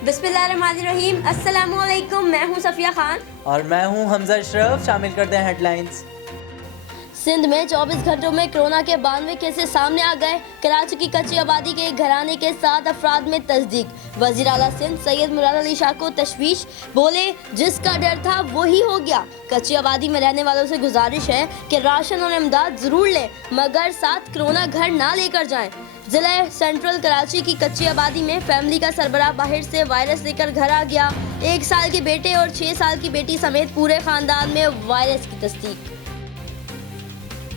बिस्मिल्लाहिर्रहमानिर्रहीम। अस्सलामुअलैकुम। मैं हूं सफिया खान और मैं हूं हमजा अशरफ। शामिल करते हैं हेडलाइंस। सिंध में 24 घंटों में कोरोना के 92 केसेस सामने आ गए। कराची की कच्ची आबादी के एक घराने के 7 अफराद में तस्दीक। वजीर आला सिंध सैयद मुराद अली शाह को तशवीश, बोले जिसका डर था वही हो गया। कच्ची आबादी में रहने वालों से गुजारिश है कि राशन और इमदाद जरूर लें, मगर साथ कोरोना घर ना लेकर जाएं। जिला सेंट्रल कराची की कच्ची आबादी में फैमिली का सरबराह बाहर से वायरस लेकर घर आ गया। 1 साल के बेटे और 6 साल की बेटी समेत पूरे खानदान में वायरस की तस्दीक।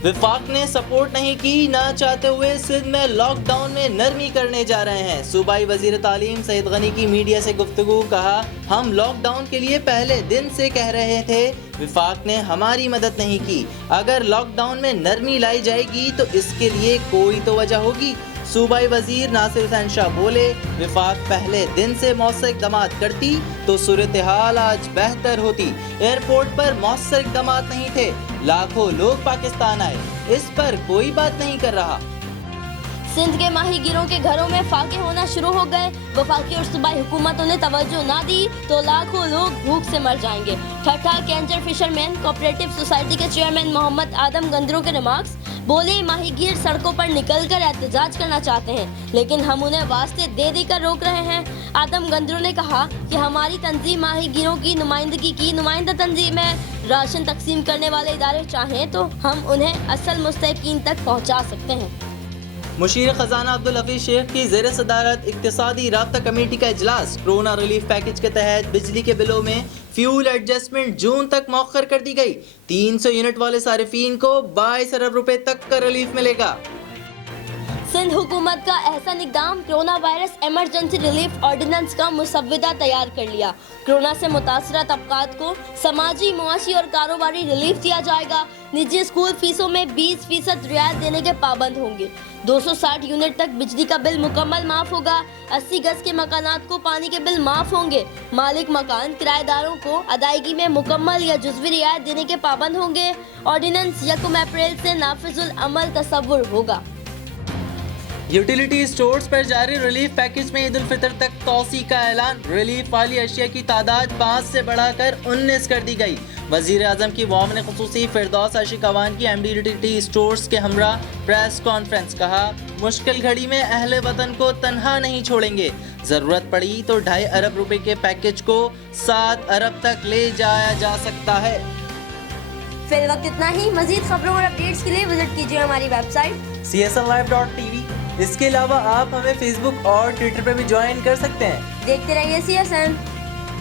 विफाक ने सपोर्ट नहीं की, ना चाहते हुए सिंध में लॉकडाउन में नरमी करने जा रहे हैं। सूबाई वजीर तालीम सईद गनी की मीडिया से गुफ्तगू, कहा हम लॉकडाउन के लिए पहले दिन से कह रहे थे, विफाक ने हमारी मदद नहीं की। अगर लॉकडाउन में नरमी लाई जाएगी तो इसके लिए कोई तो वजह होगी। सूबाई वजीर नासिर हुसैन शाह बोले, विफाक पहले दिन से मौसर इक़दाम करती तो सूरत हाल आज बेहतर होती। एयरपोर्ट पर मौसर इक़दाम नहीं थे, लाखों लोग पाकिस्तान आए, इस पर कोई बात नहीं कर रहा। सिंध के माहीगीरों के घरों में फाके होना शुरू हो गए। वफाकी और सूबाई हुकूमतों ने तवज्जो ना दी तो लाखों लोग भूख से मर जाएंगे। ठट्ठा कैंचर फिशरमैन कोऑपरेटिव सोसाइटी के चेयरमैन मोहम्मद आदम गंदरों के रिमार्क्स, बोले माहीगीर सड़कों पर निकलकर एहतजाज करना चाहते हैं, लेकिन हम उन्हें वास्ते दे देकर रोक रहे हैं। आदम गंदरों ने कहा कि हमारी तंजीम माहीगीरों की नुमाइंदगी की नुमाइंदा तंजीम है। राशन तकसीम करने वाले इदारे चाहें तो हम उन्हें असल मुस्तहिकीन तक पहुँचा सकते हैं। मुशीर खजाना अब्दुल हफीज शेख की ज़ेर सदारत इक्तिसादी राब्ता कमेटी का इजलास। कोरोना रिलीफ पैकेज के तहत बिजली के बिलों में फ्यूल एडजस्टमेंट जून तक मौखर कर दी गई। 300 यूनिट वाले सारिफीन को 22 अरब रुपए तक का रिलीफ मिलेगा। सिंध हुकूमत का एहसन इक़दाम, corona virus emergency relief ordinance का मुसव्वदा तैयार कर लिया। कोरोना से मुतासरा तबकात को समाजी, मुआशी और कारोबारी रिलीफ दिया जाएगा। निजी स्कूल फीसों में 20% रियायत देने के पाबंद होंगे। 260 यूनिट तक बिजली का बिल मुकम्मल माफ होगा। 80 गज के मकानात को पानी के बिल माफ होंगे। मालिक मकान किराएदारों को अदायगी में मुकम्मल या जुज़वी रियायत देने के पाबंद होंगे। ऑर्डिनेंस 1 अप्रैल से नाफिजुल अमल तसव्वुर होगा। यूटिलिटी स्टोर्स पर जारी रिलीफ पैकेज में ईद उल फितर तक तौसी का ऐलान। रिलीफ वाली अशिया की तादाद 5 से बढ़ाकर 19 कर दी गई। वजीर आजम की वामन खुसूसी फिरदौस आशिक अवान की MD यूटिलिटी स्टोर्स के हमरा प्रेस कॉन्फ्रेंस, कहा मुश्किल घड़ी में अहले वतन को तन्हा नहीं छोड़ेंगे। जरूरत पड़ी तो 2.5 अरब रुपए के पैकेज को 7 अरब तक ले जाया जा सकता है। फिल वक्त इतना ही। मजीद खबरों और अपडेट्स के लिए विजिट कीजिए हमारी वेबसाइट CSNlive.tv। इसके अलावा आप हमें फेसबुक और ट्विटर पर भी ज्वाइन कर सकते हैं। देखते रहिए CSN।